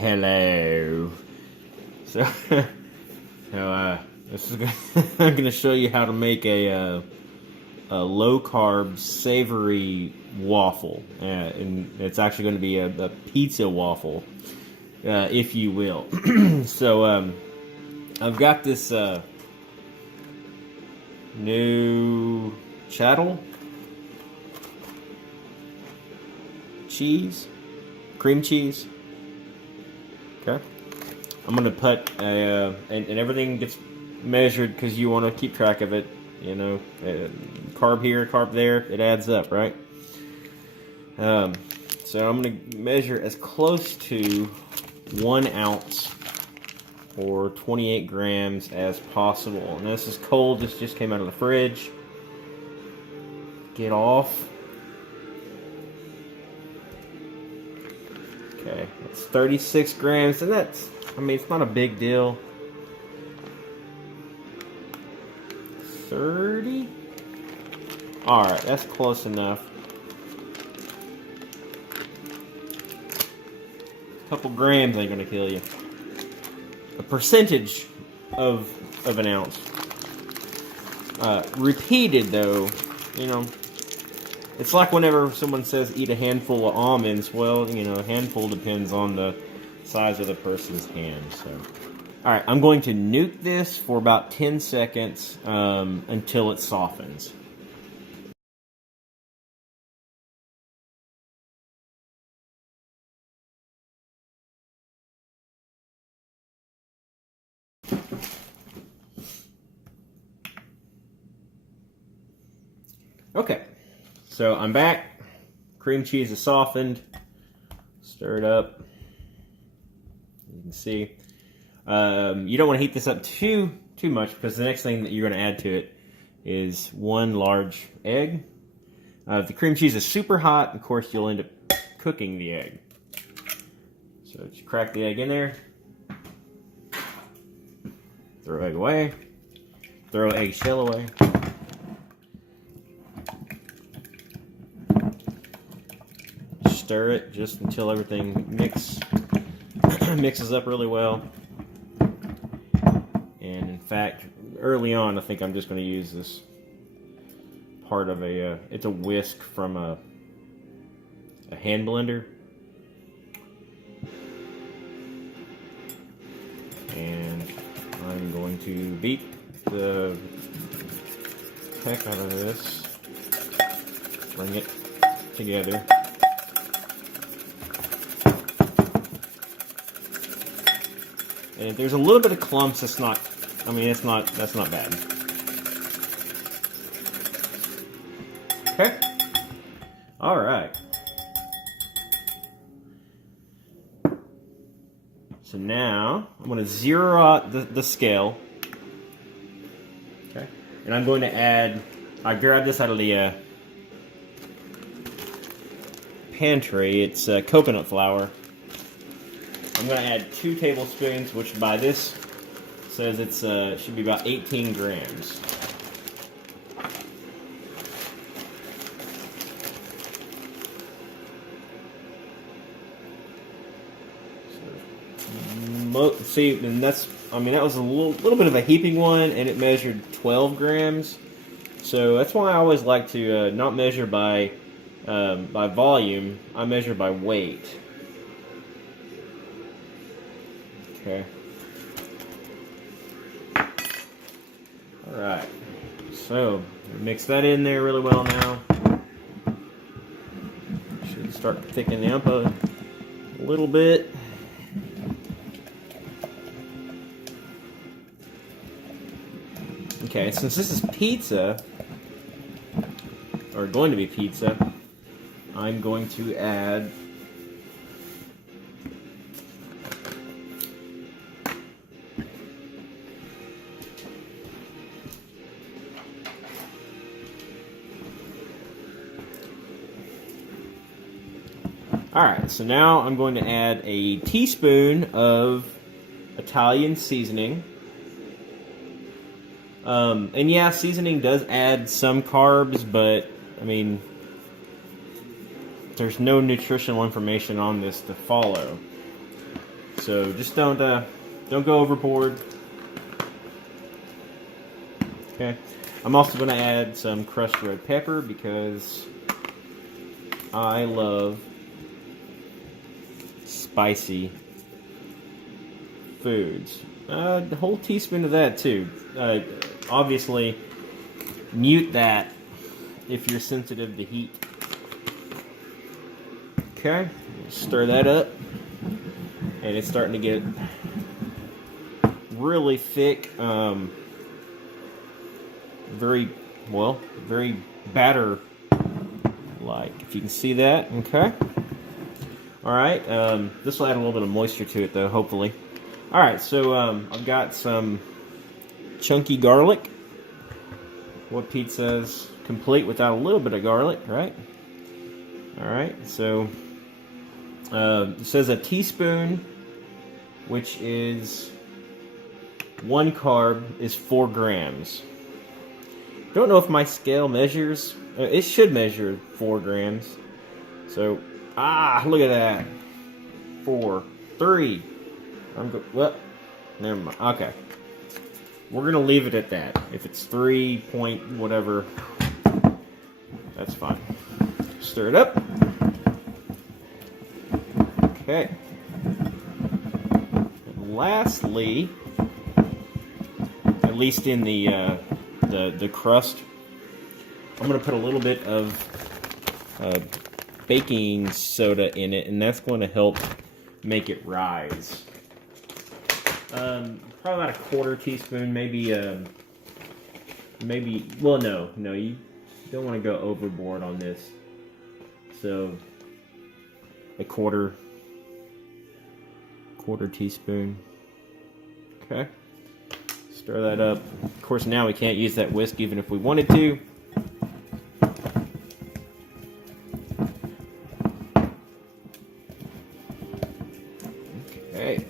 Hello. So, this is I'm going to show you how to make a low-carb, savory waffle, and it's actually going to be a pizza waffle, if you will. So, I've got this new chattel cheese, cream cheese. Okay, I'm gonna put and everything gets measured because you want to keep track of it. You know, carb here, carb there, it adds up, right? So I'm gonna measure as close to 1 ounce or 28 grams as possible. And this is cold. This just came out of the fridge. Get off. Okay, that's 36 grams, and that's, I mean, it's not a big deal. 30? Alright, that's close enough. A couple grams ain't gonna kill you. A percentage of an ounce. Repeated, though, you know, it's like whenever someone says eat a handful of almonds. Well, you know, a handful depends on the size of the person's hand. So, all right, I'm going to nuke this for about 10 seconds until it softens. Okay, so I'm back. Cream cheese is softened. Stir it up. You can see. You don't want to heat this up too much because the next thing that you're going to add to it is 1 large egg. If the cream cheese is super hot, of course, you'll end up cooking the egg. So just crack the egg in there. Throw egg away. Throw eggshell away. Stir it just until everything mixes up really well. And in fact, early on, I think I'm just going to use this part of it's a whisk from a hand blender. And I'm going to beat the heck out of this. Bring it together. And if there's a little bit of clumps, that's not bad. Okay. All right. So now I'm going to zero out the scale. Okay. And I'm going to add, I grabbed this out of the pantry. It's coconut flour. I'm going to add 2 tablespoons, which by this says it's should be about 18 grams. So, see, and that's, I mean, that was a little bit of a heaping one, and it measured 12 grams. So that's why I always like to not measure by volume. I measure by weight. Okay. Alright. So, mix that in there really well now. Should start thickening up a little bit. Okay, since this is pizza, or going to be pizza, I'm going to add Alright, so now I'm going to add a teaspoon of Italian seasoning. And yeah, seasoning does add some carbs, but, I mean, there's no nutritional information on this to follow. So just don't go overboard. Okay. I'm also going to add some crushed red pepper because I love spicy foods. A whole teaspoon of that too. Obviously, mute that if you're sensitive to heat. Okay, stir that up, and it's starting to get really thick. Very batter-like. If you can see that, okay. All right, this will add a little bit of moisture to it, though, hopefully. All right, so I've got some chunky garlic. What pizza's complete without a little bit of garlic, right? All right, so it says a teaspoon, which is 1 carb, is 4 grams. Don't know if my scale measures. It should measure 4 grams. So, look at that. 4, 3. What? Never mind. Okay. We're gonna leave it at that. If it's 3 point whatever, that's fine. Stir it up. Okay. And lastly, at least in the crust, I'm going to put a little bit of baking soda in it, and that's going to help make it rise. Probably about a 1/4 teaspoon, maybe, well, no, you don't want to go overboard on this. So, a quarter teaspoon. Okay. Stir that up. Of course, now we can't use that whisk even if we wanted to. Okay.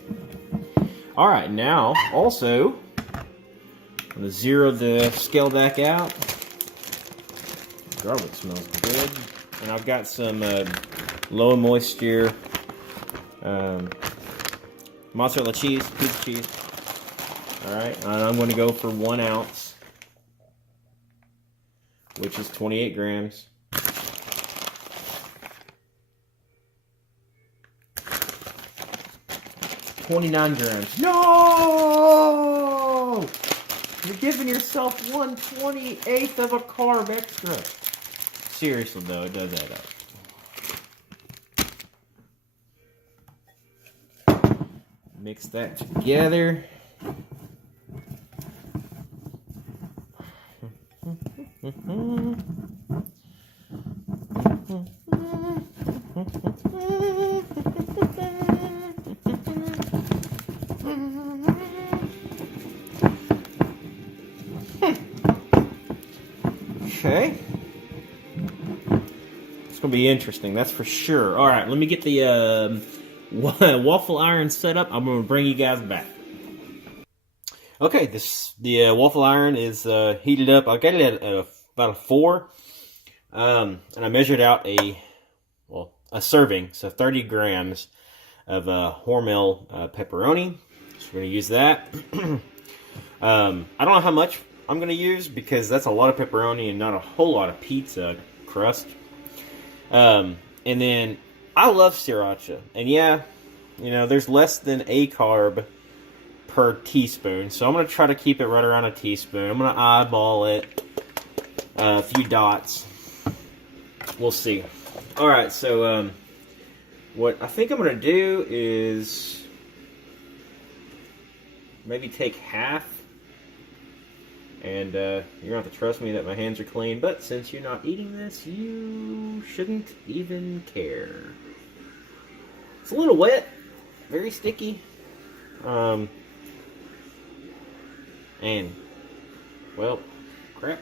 All right, now also I'm gonna zero the scale back out. Garlic smells good, and I've got some low moisture mozzarella cheese, pizza cheese. Alright, and I'm going to go for 1 ounce, which is 28 grams. $29 grams. No! You're giving yourself 1/28 of a carb extra. Seriously though, it does add up. Mix that together. Okay. It's going to be interesting, that's for sure. All right, let me get the waffle iron set up. I'm going to bring you guys back. Okay, the waffle iron is heated up. I got it at about a 4. And I measured out a serving, so 30 grams of Hormel pepperoni. So we're going to use that. I don't know how much I'm going to use because that's a lot of pepperoni and not a whole lot of pizza crust. And then I love sriracha. And yeah, you know, there's less than a carb per teaspoon. So I'm going to try to keep it right around a teaspoon. I'm going to eyeball it. A few dots. We'll see. Alright, so what I think I'm going to do is maybe take half. And you're going to have to trust me that my hands are clean. But since you're not eating this, you shouldn't even care. It's a little wet. Very sticky. And, well, crap.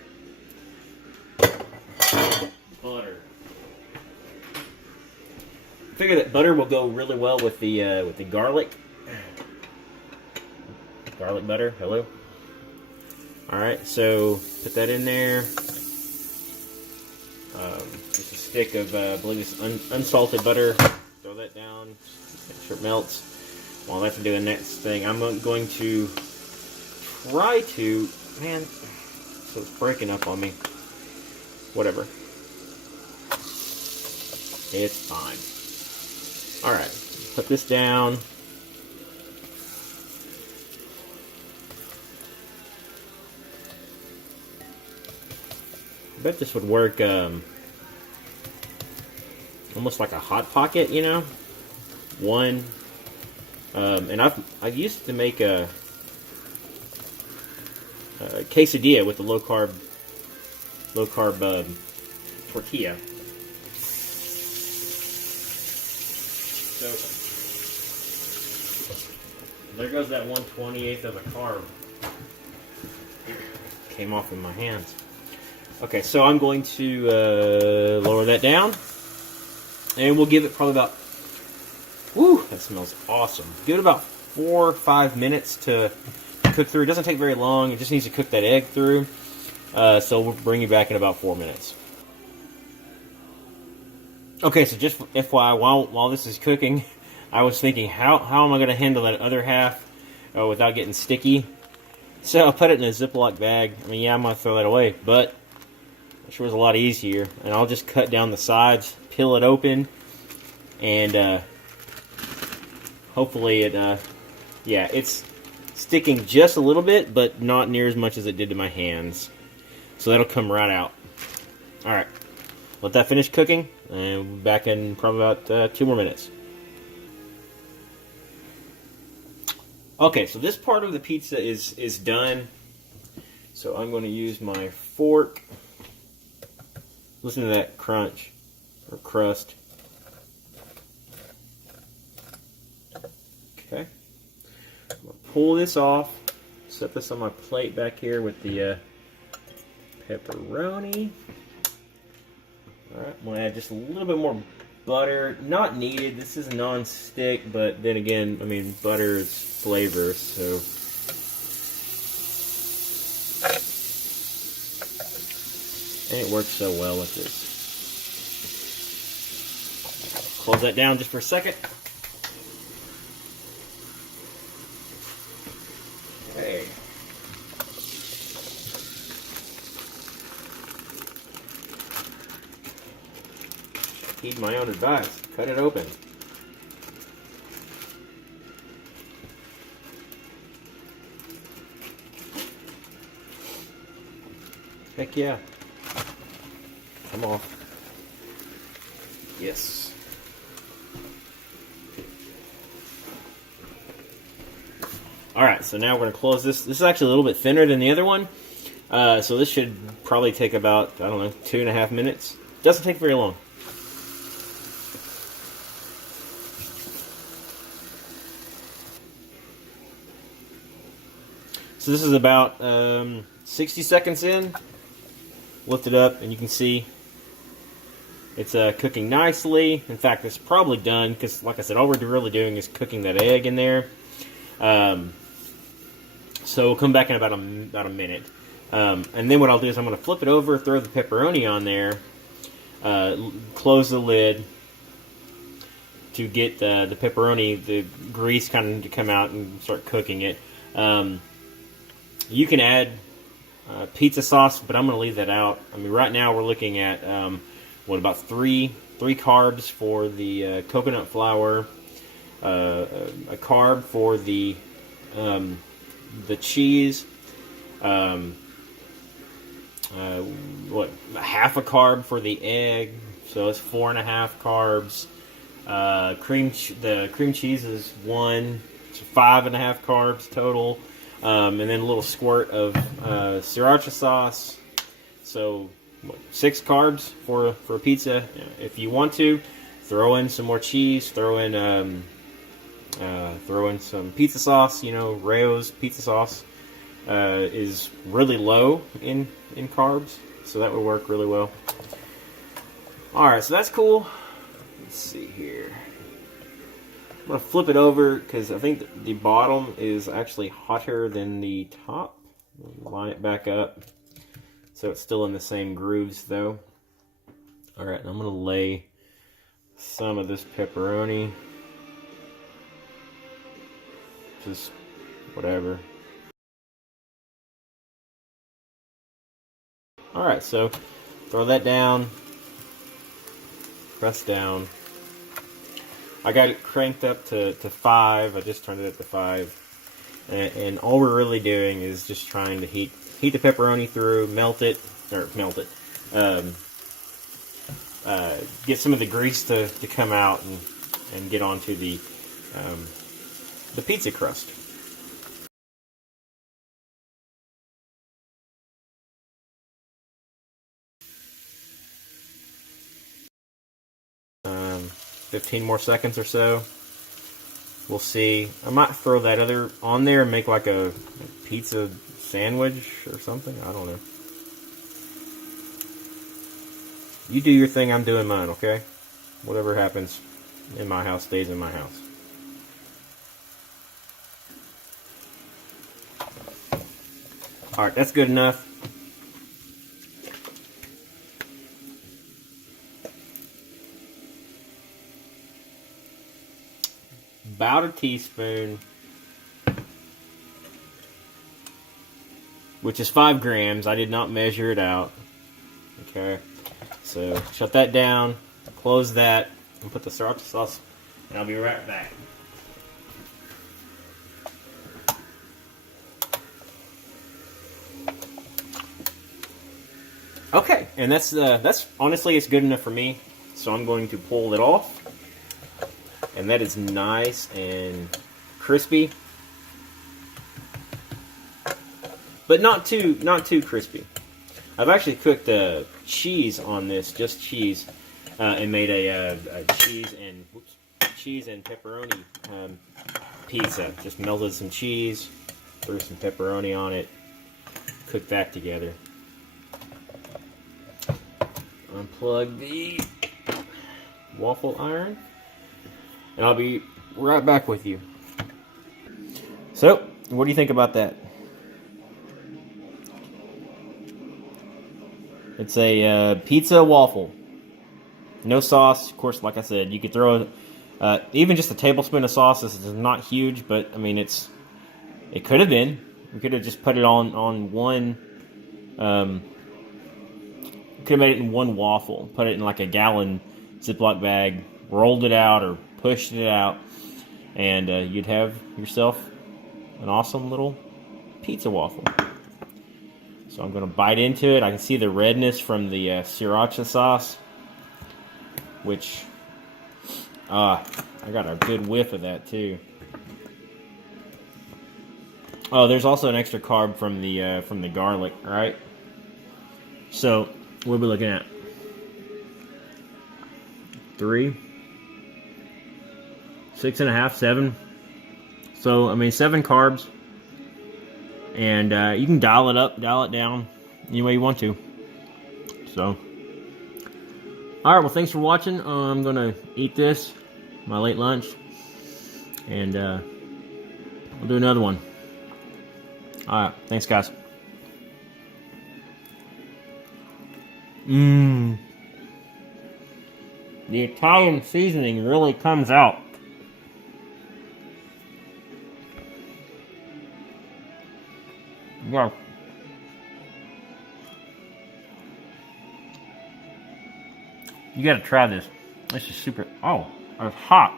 Butter. I figure that butter will go really well with the garlic. Garlic butter, hello. Alright, so put that in there. Just a stick of, I believe it's unsalted butter. Throw that down, make sure it melts. while that's doing that thing, I'm going to try to, man, so it's breaking up on me. Whatever. It's fine. Alright, put this down. I bet this would work almost like a hot pocket, you know? One. And I used to make a quesadilla with the low carb tortilla. So there goes that 1/28 of a carb. Came off in my hands. Okay, so I'm going to lower that down, and we'll give it probably about, woo, that smells awesome. Give it about 4 or 5 minutes to cook through. It doesn't take very long. It just needs to cook that egg through. So we'll bring you back in about 4 minutes. Okay, so just FYI, while this is cooking, I was thinking, how am I going to handle that other half without getting sticky? So I'll put it in a Ziploc bag. I mean, yeah, I'm going to throw that away, but it sure was a lot easier. And I'll just cut down the sides, peel it open, and hopefully it, yeah, it's sticking just a little bit, but not near as much as it did to my hands. So that'll come right out. Alright, let that finish cooking, and we'll be back in probably about 2 more minutes. Okay, so this part of the pizza is done. So I'm going to use my fork. Listen to that crunch, or crust. Okay. I'm going to pull this off. Set this on my plate back here with the pepperoni. Alright, I'm going to add just a little bit more butter. Not needed. This is non-stick, but then again, I mean, butter is flavor, so. And it works so well with this. Close that down just for a second. Okay. Heed my own advice. Cut it open. Heck yeah. Come off. Yes. Alright, so now we're going to close this. This is actually a little bit thinner than the other one. So this should probably take about, I don't know, 2.5 minutes. Doesn't take very long. So this is about 60 seconds in. Lift it up and you can see it's cooking nicely. In fact, it's probably done because, like I said, all we're really doing is cooking that egg in there. So we'll come back in about a minute. And then what I'll do is I'm going to flip it over, throw the pepperoni on there, close the lid to get the pepperoni, the grease kind of to come out and start cooking it. You can add pizza sauce, but I'm going to leave that out. I mean, right now we're looking at about three carbs for the coconut flour, a carb for the cheese, half a carb for the egg, so it's 4.5 carbs. The cream cheese is 1, so 5.5 carbs total. And then a little squirt of sriracha sauce. So 6 carbs for a pizza. If you want to, throw in some more cheese. Throw in some pizza sauce. You know, Rayo's pizza sauce is really low in carbs, so that would work really well. All right, so that's cool. Let's see here. I'm going to flip it over because I think the bottom is actually hotter than the top. Line it back up so it's still in the same grooves though. Alright, I'm going to lay some of this pepperoni Just whatever. Alright, so throw that down. Press down. I got it cranked up to 5. I just turned it up to 5. And all we're really doing is just trying to heat the pepperoni through, melt it. Get some of the grease to come out and get onto the pizza crust. Um, 15 more seconds or so. We'll see. I might throw that other on there and make like a pizza sandwich or something. I don't know. You do your thing, I'm doing mine, okay? Whatever happens in my house stays in my house. Alright, that's good enough. About a teaspoon, which is 5 grams. I did not measure it out. Okay, so shut that down, close that, and put the sriracha sauce, and I'll be right back. Okay, and that's honestly, it's good enough for me. So I'm going to pull it off. And that is nice and crispy, but not too crispy. I've actually cooked cheese on this, just cheese, and made a cheese and pepperoni pizza. Just melted some cheese, threw some pepperoni on it, cooked that together. Unplug the waffle iron. And I'll be right back with you. So, what do you think about that? It's a pizza waffle. No sauce. Of course, like I said, you could throw even just a tablespoon of sauce. This is not huge, but I mean, it could have been. We could have just put it on one. Could have made it in one waffle. Put it in like a gallon Ziploc bag. Rolled it out or pushed it out, and you'd have yourself an awesome little pizza waffle. So I'm going to bite into it. I can see the redness from the sriracha sauce, which I got a good whiff of that too. Oh, there's also an extra carb from the garlic, right? So what are we looking at? 3, 6.5, 7. So I mean, 7 carbs, and you can dial it up, dial it down, any way you want to. So, all right. Well, thanks for watching. I'm gonna eat this, my late lunch, and we'll do another one. All right. Thanks, guys. The Italian seasoning really comes out. Yeah. You gotta try this. This is super. Oh, it's hot,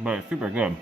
but it's super good.